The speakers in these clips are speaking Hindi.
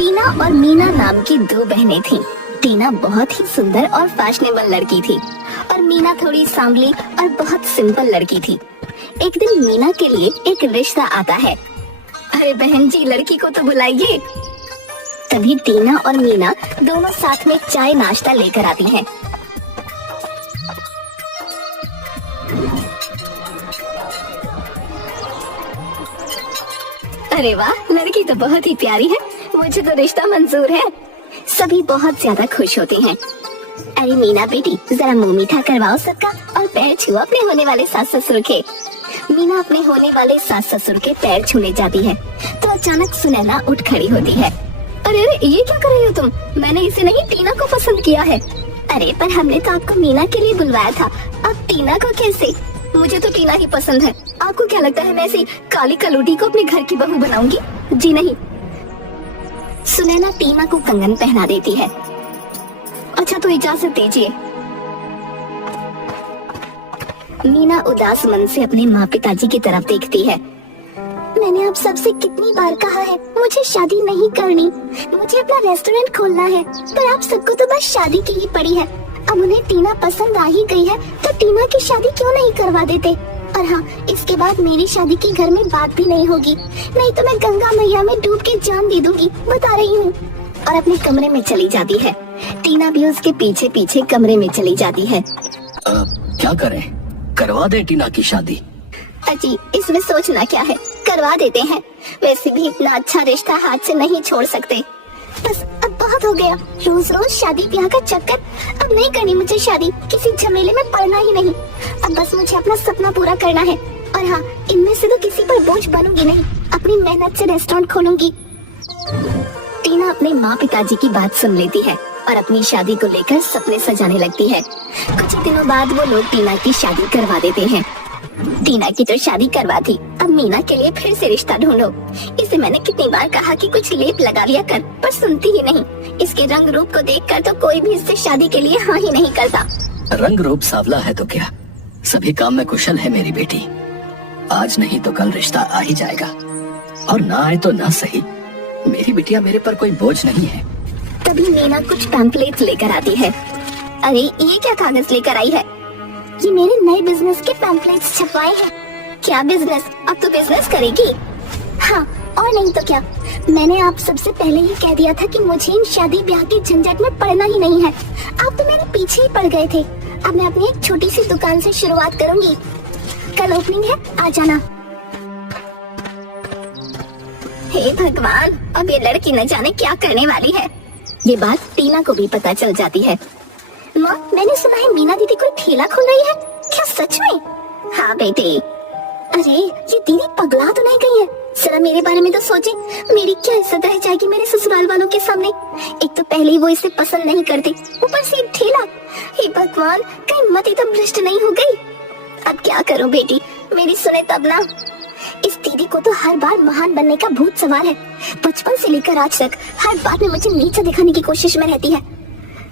टीना और मीना नाम की दो बहनें थीं। टीना बहुत ही सुंदर और फैशनेबल लड़की थी और मीना थोड़ी सांवली और बहुत सिंपल लड़की थी। एक दिन मीना के लिए एक रिश्ता आता है। अरे बहन जी, लड़की को तो बुलाइए। तभी टीना और मीना दोनों साथ में चाय नाश्ता लेकर आती हैं। अरे वाह, लड़की तो बहुत ही प्यारी है, मुझे तो रिश्ता मंजूर है। सभी बहुत ज्यादा खुश होते हैं। अरे मीना बेटी, जरा मुंह मीठा करवाओ सबका और पैर छुओ अपने होने वाले सास ससुर के। मीना अपने होने वाले सास ससुर के पैर छूने जाती है तो अचानक सुनैना उठ खड़ी होती है। अरे अरे, ये क्या कर रही हो तुम? मैंने इसे नहीं, टीना को पसंद किया है। अरे पर हमने तो आपको मीना के लिए बुलवाया था, अब टीना को कैसे? मुझे तो टीना ही पसंद है। आपको क्या लगता है मैं ऐसी काली कलूटी को अपने घर की बहू बनाऊंगी? जी नहीं। सुनैना टीना को कंगन पहना देती है। अच्छा तो इजाजत दीजिए। मीना उदास मन से अपने माँ पिताजी की तरफ देखती है। मैंने आप सबसे कितनी बार कहा है मुझे शादी नहीं करनी, मुझे अपना रेस्टोरेंट खोलना है, पर आप सबको तो बस शादी की ही पड़ी है। अब उन्हें टीना पसंद आ ही गई है तो टीना की शादी क्यों नहीं करवा देते? और हाँ, इसके बाद मेरी शादी की घर में बात भी नहीं होगी, नहीं तो मैं गंगा मैया में डूब के जान दे दूंगी, बता रही हूँ। और अपने कमरे में चली जाती है। टीना भी उसके पीछे पीछे कमरे में चली जाती है। क्या करें? करवा दे टीना की शादी। अजी, इसमें सोचना क्या है, करवा देते हैं। वैसे भी इतना अच्छा रिश्ता हाथ से नहीं छोड़ सकते। बस अब बहुत हो गया, रोज रोज शादी ब्याह का चक्कर। अब नहीं करनी मुझे शादी, किसी झमेले में पड़ना ही नहीं। अब बस मुझे अपना सपना पूरा करना है। और हाँ, इनमें से तो किसी पर बोझ बनूंगी नहीं, अपनी मेहनत से रेस्टोरेंट खोलूंगी। टीना अपने माँ पिताजी की बात सुन लेती है और अपनी शादी को लेकर सपने सजाने लगती है। कुछ दिनों बाद वो लोग टीना की शादी करवा देते हैं। टीना की तो शादी करवा दी, अब मीना के लिए फिर से रिश्ता ढूंढो। इसे मैंने कितनी बार कहा कि कुछ लेप लगा लिया कर, पर सुनती ही नहीं। इसके रंग रूप को देखकर तो कोई भी इससे शादी के लिए हाँ ही नहीं करता। रंग रूप सांवला है तो क्या, सभी काम में कुशल है मेरी बेटी। आज नहीं तो कल रिश्ता आ ही जाएगा, और ना आए तो ना सही, मेरी बिटिया मेरे पर कोई बोझ नहीं है। तभी मीना कुछ पैम्पलेट लेकर आती है। अरे ये क्या कागज लेकर आई है? ये मेरे नए बिजनेस के पैम्पलेट्स छपवाए हैं। क्या बिजनेस? अब तो बिजनेस करेगी? हाँ, और नहीं तो क्या। मैंने आप सबसे पहले ही कह दिया था कि मुझे इन शादी ब्याह के झंझट में पड़ना ही नहीं है। आप तो मेरे पीछे ही पड़ गए थे। अब मैं अपनी एक छोटी सी दुकान से शुरुआत करूंगी। कल ओपनिंग है, आ जाना। हे भगवान, अब ये लड़की न जाने क्या करने वाली है। ये बात टीना को भी पता चल जाती है। माँ, मैंने सुना है मीना दीदी कोई ठेला खोल रही है, क्या सच में? हाँ बेटे। अरे ये दीदी पगला तो नहीं गई है? जरा मेरे बारे में तो सोचे, मेरी क्या इज्जत रह जाएगी मेरे ससुराल वालों के सामने। एक तो पहले ही वो इसे पसंद नहीं करते, ऊपर से ठेला। हे भगवान, कहीं मती तो भ्रष्ट नहीं हो गई। अब क्या करूँ बेटी, मेरी सुने तब ना। इस दीदी को तो हर बार महान बनने का भूत सवार है। बचपन से लेकर आज तक हर बात में मुझे नीचा दिखाने की कोशिश में रहती है।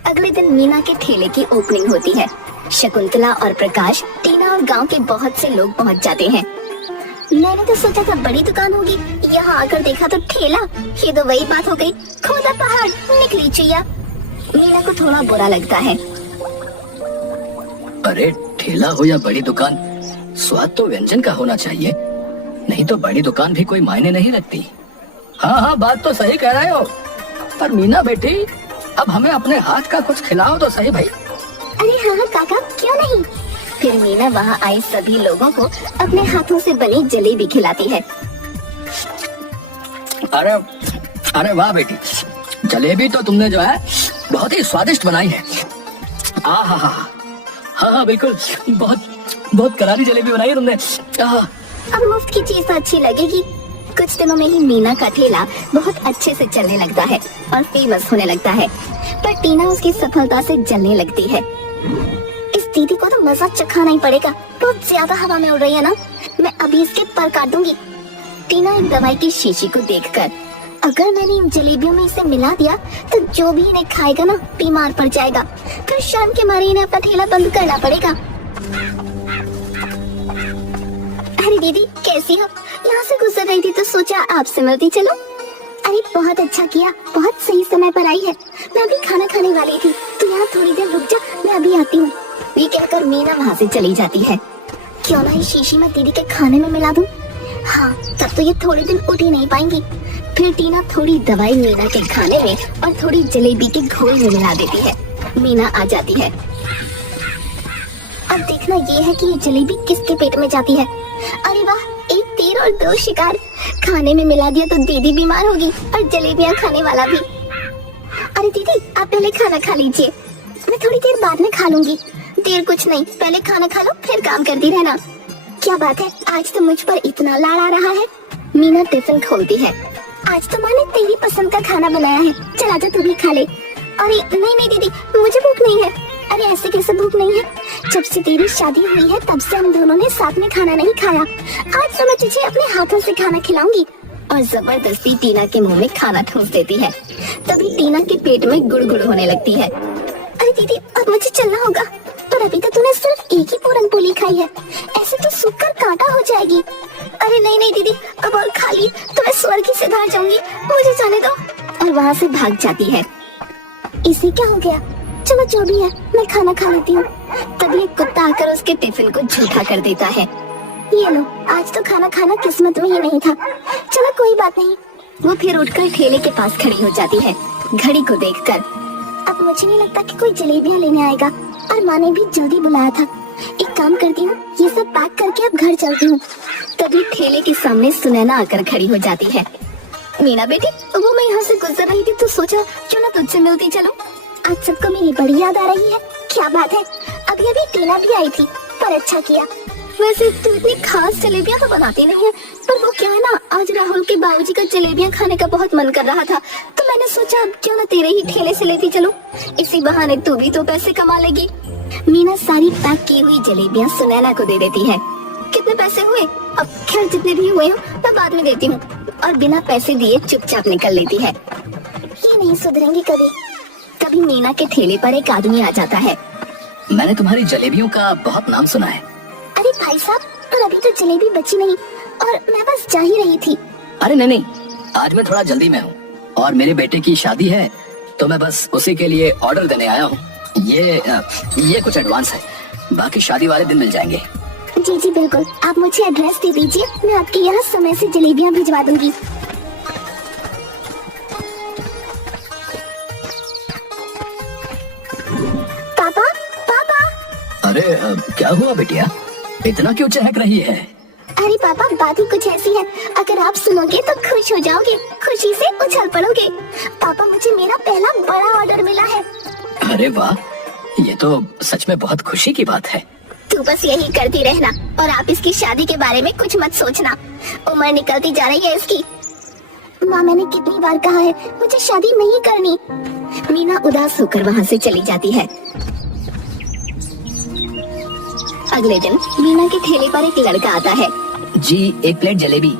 अगले दिन मीना के ठेले की ओपनिंग होती है। शकुंतला और प्रकाश, टीना और गांव के बहुत से लोग पहुंच जाते हैं। मैंने तो सोचा था बड़ी दुकान होगी, यहाँ आकर देखा तो ठेला। ये तो वही बात हो गई, खोदा पहाड़ निकली चुईया। मीना को थोड़ा बुरा लगता है। अरे ठेला हो या बड़ी दुकान, स्वाद तो व्यंजन का होना चाहिए, नहीं तो बड़ी दुकान भी कोई मायने नहीं रखती। हाँ हाँ, बात तो सही कह रहे हो, पर मीना बेटी अब हमें अपने हाथ का कुछ खिलाओ तो सही भाई। अरे हाँ हाँ काका, क्यों नहीं। फिर मीना वहाँ आए सभी लोगों को अपने हाथों से बनी जलेबी खिलाती है। अरे अरे वाह बेटी, जलेबी तो तुमने जो है बहुत ही स्वादिष्ट बनाई है। हाँ हाँ हाँ, बिल्कुल, बहुत बहुत करारी जलेबी बनाई है तुमने। अब मुफ्त की चीज तो अच्छी लगेगी। कुछ दिनों में ही मीना का ठेला बहुत अच्छे से चलने लगता है और फेमस होने लगता है, पर टीना उसकी सफलता से जलने लगती है। इस दीदी को तो मजा चखाना ही पड़ेगा, बहुत ज्यादा हवा में उड़ रही है ना। मैं अभी इसके पर काट दूंगी। टीना एक दवाई की शीशी को देखकर, अगर मैंने इन जलेबियों में इसे मिला दिया तो जो भी इन्हें खाएगा ना बीमार पड़ जाएगा, फिर शर्म के मारे इन्हें अपना ठेला बंद करना पड़ेगा। अरे दीदी कैसी हो? यहाँ से गुजर रही थी तो सोचा आपसे मिलती चलो। अरे बहुत अच्छा किया, बहुत सही समय पर आई है। मैं अभी खाना खाने वाली थी, तू यहाँ थोड़ी देर रुक जा, मैं अभी आती हूँ। ये कहकर मीना वहाँ से चली जाती है। क्यों ना इस शीशी में दीदी के खाने में मिला दूं? हाँ, तब तो ये थोड़े दिन उठ ही नहीं पाएंगी। फिर टीना थोड़ी दवाई मीना के खाने में और थोड़ी जलेबी के घोल में मिला देती है। मीना आ जाती है। अब देखना ये है कि ये जलेबी किसके पेट में जाती है। अरे वाह, एक तीर और दो शिकार। खाने में मिला दिया तो दीदी बीमार होगी और जलेबियां खाने वाला भी। अरे दीदी, आप पहले खाना खा लीजिए, मैं थोड़ी देर बाद में खा लूंगी। देर कुछ नहीं, पहले खाना खा लो फिर काम करती रहना। क्या बात है, आज तो मुझ पर इतना लाड़ आ रहा है। मीना टिफिन खोलती है। आज तो माँ ने तेरी पसंद का खाना बनाया है, चल आजा तू भी खा ले। अरे नहीं नहीं दीदी, मुझे भूख नहीं है। अरे ऐसे कैसे भूख नहीं है? जब से तेरी शादी हुई है तब से हम दोनों ने साथ में खाना नहीं खाया। आज तो मैं तुझे अपने हाथों से खाना खिलाऊंगी। और जबरदस्ती टीना के मुंह में खाना ठूंस देती है। तभी टीना के पेट में गुड़गुड़ होने लगती है। अरे दीदी, अब मुझे चलना होगा, पर अभी तक तूने सिर्फ एक ही पूरन पोली खाई है, ऐसे तो सूखकर कांटा हो जाएगी। अरे नहीं नहीं दीदी, अब और खा ली तो मैं स्वर्ग ही से बाहर जाऊंगी, मुझे जाने दो। और वहाँ से भाग जाती है। इसे क्या हो गया? चलो जो भी है, मैं खाना खा लेती हूँ। तभी एक कुत्ता आकर उसके टिफिन को झूठा कर देता है। ये लो, आज तो खाना खाना किस्मत में ही नहीं था। चलो कोई बात नहीं। वो फिर उठकर ठेले के पास खड़ी हो जाती है, घड़ी को देखकर। अब मुझे नहीं लगता कि कोई जलेबियाँ लेने आएगा, और माँ ने भी जल्दी बुलाया था। एक काम करती हूँ, ये सब पैक करके अब घर चलती हूँ। तभी ठेले के सामने सुनैना आकर खड़ी हो जाती है। मीना बेटी, वो मैं यहाँ से गुजर रही थी तो सोचा क्यों ना तुझसे मिलती चलो। आज सबको मेरी बड़ी याद आ रही है। क्या बात है, अभी अभी टीना भी आई थी, पर अच्छा किया। वैसे तू इतनी खास जलेबियाँ तो बनाती नहीं है, पर वो क्या है ना, आज राहुल के बाबूजी का जलेबियाँ खाने का बहुत मन कर रहा था, तो मैंने सोचा अब क्यों ना तेरे ही ठेले से लेती चलो। इसी बहाने तू भी तो पैसे कमा लेगी। मीना सारी पैक की हुई जलेबियाँ सुनैना को दे देती है। कितने पैसे हुए? अब खैर जितने भी हुए हो मैं बाद में देती हूँ। और बिना पैसे दिए चुपचाप निकल लेती है। ये नहीं सुधरेंगी कभी। तभी मीना के ठेले पर एक आदमी आ जाता है। मैंने तुम्हारी जलेबियों का बहुत नाम सुना है। अरे भाई साहब, पर अभी तो जलेबी बची नहीं और मैं बस जा ही रही थी। अरे नहीं नहीं, आज मैं थोड़ा जल्दी में हूँ और मेरे बेटे की शादी है, तो मैं बस उसी के लिए ऑर्डर देने आया हूँ। ये कुछ एडवांस है, बाकी शादी वाले दिन मिल जाएंगे। जी जी बिल्कुल, आप मुझे एड्रेस दे दीजिए, मैं आपके यहाँ समय से जलेबियाँ भिजवा दूंगी। पापा पापा। अरे क्या हुआ बेटिया, इतना क्यों चहक रही है? अरे पापा, बात ही कुछ ऐसी है, अगर आप सुनोगे तो खुश हो जाओगे, खुशी से उछल पड़ोगे। पापा, मुझे मेरा पहला बड़ा ऑर्डर मिला है। अरे वाह, ये तो सच में बहुत खुशी की बात है। तू बस यही करती रहना और आप इसकी शादी के बारे में कुछ मत सोचना, उम्र निकलती जा रही है इसकी। माँ, मैंने कितनी बार कहा है मुझे शादी नहीं करनी। मीना उदास होकर वहाँ से चली जाती है। अगले दिन मीना के ठेले पर एक लड़का आता है। जी, एक प्लेट जलेबी।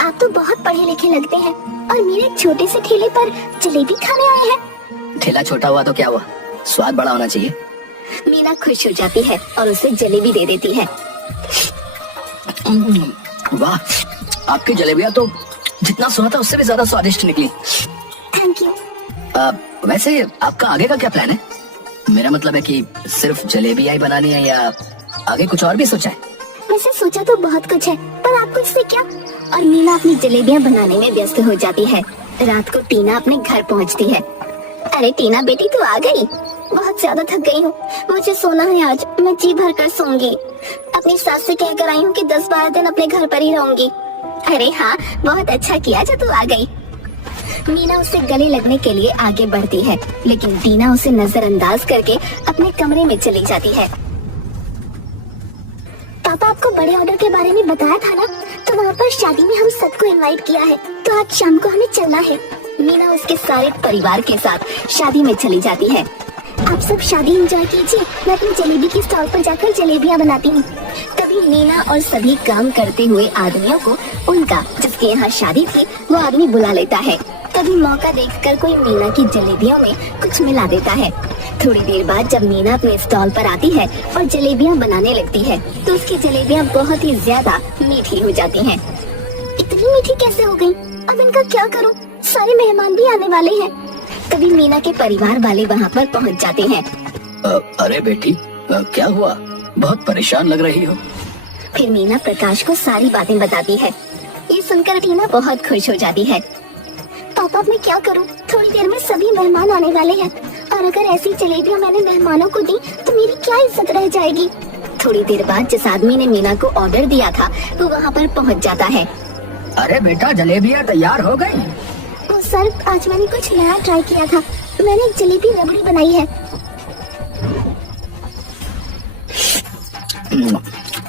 आप तो बहुत पढ़े लिखे लगते हैं और मेरे छोटे से ठेले पर जलेबी खाने आए हैं। ठेला छोटा हुआ तो क्या हुआ, स्वाद बड़ा होना चाहिए। मीना खुश हो जाती है और उसे जलेबी दे देती है। वाह, आपकी जलेबियाँ तो जितना सुना था उससे भी ज्यादा स्वादिष्ट निकली। Thank you. वैसे आपका आगे का क्या प्लान है? मेरा मतलब है कि सिर्फ जलेबियाँ ही बनानी है या आगे कुछ और भी सोचा है? वैसे सोचा तो बहुत कुछ है, पर आपको इससे क्या? और मीना अपनी जलेबियाँ बनाने में व्यस्त हो जाती है। रात को टीना अपने घर पहुँचती है। अरे टीना बेटी, तू आ गई? बहुत ज्यादा थक गई हूँ, मुझे सोना है आज, मैं जी भर कर सोऊंगी। अपनी सास से कहकर आई हूँ कि 10-12 दिन अपने घर पर ही रहूंगी। अरे हाँ, बहुत अच्छा किया जो तू आ गई। मीना उससे गले लगने के लिए आगे बढ़ती है, लेकिन टीना उसे नजरअंदाज करके अपने कमरे में चली जाती है। पापा, आपको बड़े ऑर्डर के बारे में बताया था ना, तो वहाँ पर शादी में हम सबको इनवाइट किया है, तो आज शाम को हमें चलना है। मीना उसके सारे परिवार के साथ शादी में चली जाती है। आप सब शादी एंजॉय कीजिए, मैं अपनी जलेबी की स्टॉल पर जाकर जलेबियाँ बनाती हूँ। तभी मीना और सभी काम करते हुए आदमियों को उनका जिसके यहाँ शादी थी वो आदमी बुला लेता है। तभी मौका देखकर कोई मीना की जलेबियों में कुछ मिला देता है। थोड़ी देर बाद जब मीना अपने स्टॉल पर आती है और जलेबियाँ बनाने लगती है तो उसकी जलेबियाँ बहुत ही ज्यादा मीठी हो जाती हैं। इतनी मीठी कैसे हो गई? अब इनका क्या करूँ? सारे मेहमान भी आने वाले हैं। तभी मीना के परिवार वाले वहाँ पर पहुँच जाते हैं। अरे बेटी, क्या हुआ? बहुत परेशान लग रही हो। फिर मीना प्रकाश को सारी बातें बताती है। ये सुनकर टीना बहुत खुश हो जाती है। पापा अब मैं क्या करूं? थोड़ी देर में सभी मेहमान आने वाले हैं और अगर ऐसी जलेबियां मैंने मेहमानों को दी तो मेरी क्या इज्जत रह जाएगी। थोड़ी देर बाद जिस आदमी ने मीना को ऑर्डर दिया था वो वहाँ पर पहुँच जाता है। अरे बेटा, जलेबियाँ तैयार हो गई? ओ सर, आज मैंने कुछ नया ट्राई किया था। मैंने एक जलेबी रबड़ी बनाई है।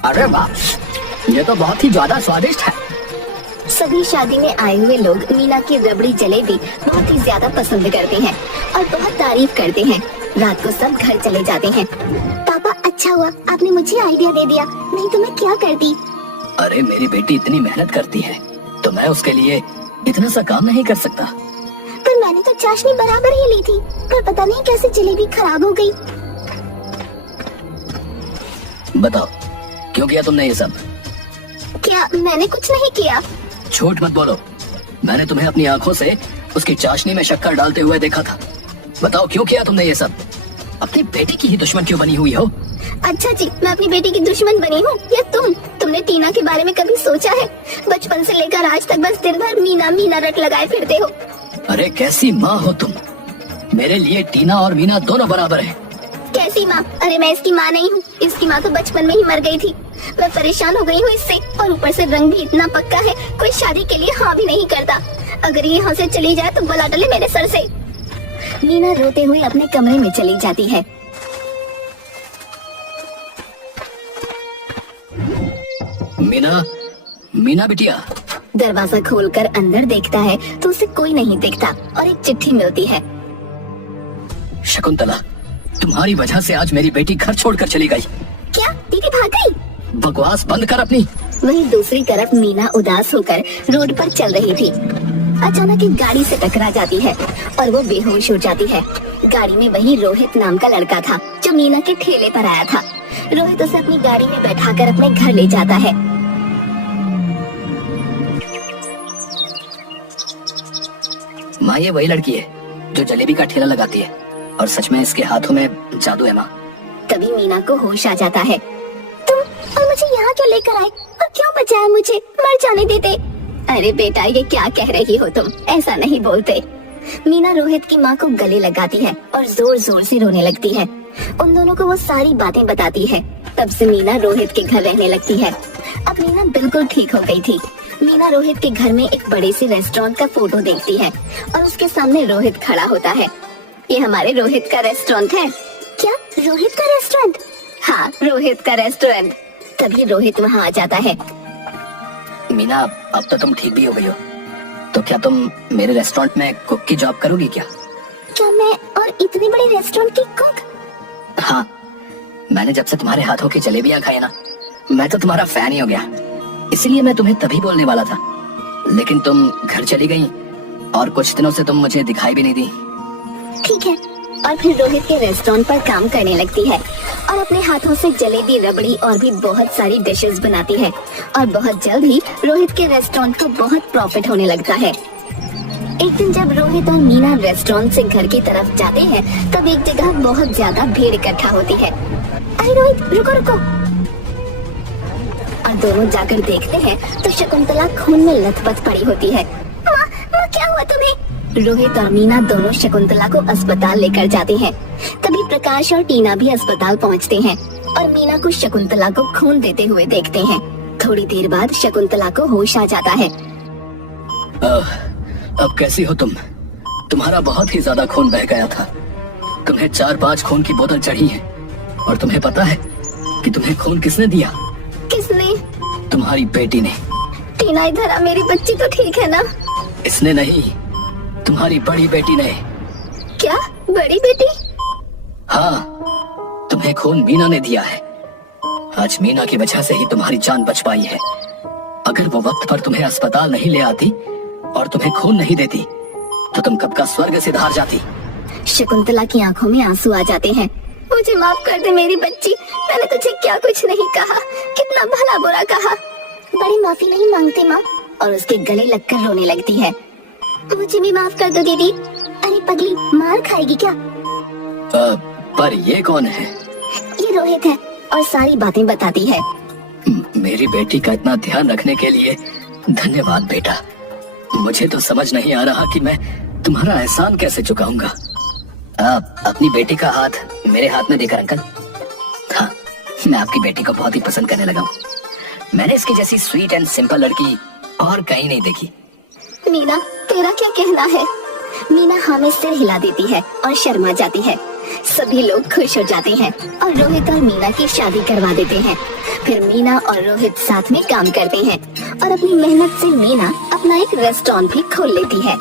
अरे वाह, ये तो बहुत ही ज्यादा स्वादिष्ट है। सभी शादी में आए हुए लोग मीना की रबड़ी जलेबी बहुत ही ज्यादा पसंद करते हैं और बहुत तारीफ करते हैं। रात को सब घर चले जाते हैं। पापा, अच्छा हुआ आपने मुझे आइडिया दे दिया, नहीं तो मैं क्या करती। अरे मेरी बेटी इतनी मेहनत करती है तो मैं उसके लिए इतना सा काम नहीं कर सकता। पर मैंने तो चाशनी बराबर ही ली थी, पर पता नहीं कैसे जलेबी खराब हो गई। बताओ, क्यों किया तुमने ये सब? क्या मैंने कुछ नहीं किया? झूठ मत बोलो, मैंने तुम्हें अपनी आंखों से उसकी चाशनी में शक्कर डालते हुए देखा था। बताओ, क्यों किया तुमने ये सब? अपनी बेटी की ही दुश्मन क्यों बनी हुई हो? अच्छा जी, मैं अपनी बेटी की दुश्मन बनी हूँ या तुमने टीना के बारे में कभी सोचा है? बचपन से लेकर आज तक बस दिन भर मीना मीना रट लगाए फिरते हो। अरे कैसी माँ हो तुम? मेरे लिए टीना और मीना दोनों बराबर हैं। कैसी माँ? अरे मैं इसकी माँ नहीं हूँ, इसकी माँ तो बचपन में ही मर गई थी। मैं परेशान हो गई हूँ इससे, और ऊपर से रंग भी इतना पक्का है, कोई शादी के लिए हाँ भी नहीं करता। अगर ये यहाँ से चली जाए तो बला डले मेरे सर से। मीना रोते हुए अपने कमरे में चली जाती है। मीना, मीना बिटिया। दरवाजा खोलकर अंदर देखता है तो उसे कोई नहीं दिखता और एक चिट्ठी मिलती है। शकुंतला, तुम्हारी वजह से आज मेरी बेटी घर छोड़कर चली गई। क्या दीदी भाग गई? बकवास बंद कर अपनी। वहीं दूसरी तरफ मीना उदास होकर रोड पर चल रही थी। अचानक एक गाड़ी से टकरा जाती है और वो बेहोश हो जाती है। गाड़ी में वही रोहित नाम का लड़का था जो मीना के ठेले पर आया था। रोहित उसे अपनी गाड़ी में बैठाकर अपने घर ले जाता है। माँ, ये वही लड़की है जो जलेबी का ठेला लगाती है और सच में इसके हाथों में जादू है माँ। तभी मीना को होश आ जाता है। तुम और मुझे यहाँ क्यों लेकर आए और क्यों बचाया मुझे? मर जाने देते। अरे बेटा, ये क्या कह रही हो तुम? ऐसा नहीं बोलते। मीना रोहित की माँ को गले लगाती है और जोर जोर से रोने लगती है। उन दोनों को वो सारी बातें बताती है। तब से मीना रोहित के घर रहने लगती है। अब मीना बिल्कुल ठीक हो गई थी। मीना रोहित के घर में एक बड़े से रेस्टोरेंट का फोटो देखती है और उसके सामने रोहित खड़ा होता है। ये हमारे रोहित का रेस्टोरेंट है। क्या रोहित का रेस्टोरेंट? हाँ, रोहित का रेस्टोरेंट। तभी रोहित वहाँ आ जाता है। मीना, अब तो तुम ठीक भी हो गई हो, तो क्या तुम मेरे रेस्टोरेंट में कुक की जॉब करोगी क्या? क्या मैं और इतने बड़े रेस्टोरेंट की कुक? हाँ, मैंने जब से तुम्हारे हाथों की जलेबियाँ खाई ना, मैं तो तुम्हारा फैन ही हो गया। इसलिए मैं तुम्हें तभी बोलने वाला था, लेकिन तुम घर चली गई और कुछ दिनों से तुम मुझे दिखाई भी नहीं दी। ठीक है। और फिर रोहित के रेस्टोरेंट पर काम करने लगती है और अपने हाथों से जलेबी, रबड़ी और भी बहुत सारी डिशेस बनाती है। और बहुत जल्द ही रोहित के रेस्टोरेंट को बहुत प्रॉफिट होने लगता है। एक दिन जब रोहित और मीना रेस्टोरेंट से घर की तरफ जाते हैं तब एक जगह बहुत ज्यादा भीड़ इकट्ठा होती है। अरे रोहित, रुको रुको। और दोनों जाकर देखते हैं तो शकुंतला खून में लथपथ पड़ी होती है। माँ, क्या हुआ तुम्हें? रोहित और मीना दोनों शकुंतला को अस्पताल लेकर जाते हैं। तभी प्रकाश और टीना भी अस्पताल पहुंचते हैं और मीना को शकुंतला को खून देते हुए देखते हैं। थोड़ी देर बाद शकुंतला को होश आ जाता है। अब कैसी हो तुम? तुम्हारा बहुत ही ज्यादा खून बह गया था। तुम्हें 4-5 खून की बोतल चढ़ी है और तुम्हें पता है कि तुम्हें खून किसने दिया? किसने? तुम्हारी बेटी ने। टीना, इधर आ, मेरी बच्ची तो ठीक है ना? इसने नहीं, तुम्हारी बड़ी बेटी ने। क्या बड़ी बेटी? हाँ, तुम्हें खून मीना ने दिया है। आज मीना की वजह से ही तुम्हारी जान बच पाई है। अगर वो वक्त पर तुम्हें अस्पताल नहीं ले आती और तुम्हें खून नहीं देती तो तुम कब का स्वर्ग से धार जाती। शकुंतला की आंखों में आंसू आ जाते हैं। मुझे माफ कर दे मेरी बच्ची, मैंने तुझे क्या कुछ नहीं कहा, कितना भला बुरा कहा। बड़ी माफी नहीं मांगते माँ। और उसके गले लगकर रोने लगती है। मुझे भी माफ कर दो दीदी। अरे पगली, मार खाएगी क्या? पर ये कौन है? ये रोहित है और सारी बातें बताती है। मेरी बेटी का इतना ध्यान रखने के लिए धन्यवाद बेटा। मुझे तो समझ नहीं आ रहा कि मैं तुम्हारा एहसान कैसे चुकाऊंगा। आप अपनी बेटी का हाथ मेरे हाथ में देकर अंकल। हाँ, मैं आपकी बेटी को बहुत ही पसंद करने लगा हूँ। मैंने इसकी जैसी स्वीट एंड सिंपल लड़की और कहीं नहीं देखी। मीना, तेरा क्या कहना है? मीना हाँ में सिर हिला देती है और शर्मा जाती है। सभी लोग खुश हो जाते हैं और रोहित और मीना की शादी करवा देते हैं। फिर मीना और रोहित साथ में काम करते हैं और अपनी मेहनत से मीना अपना एक रेस्टोरेंट भी खोल लेती है।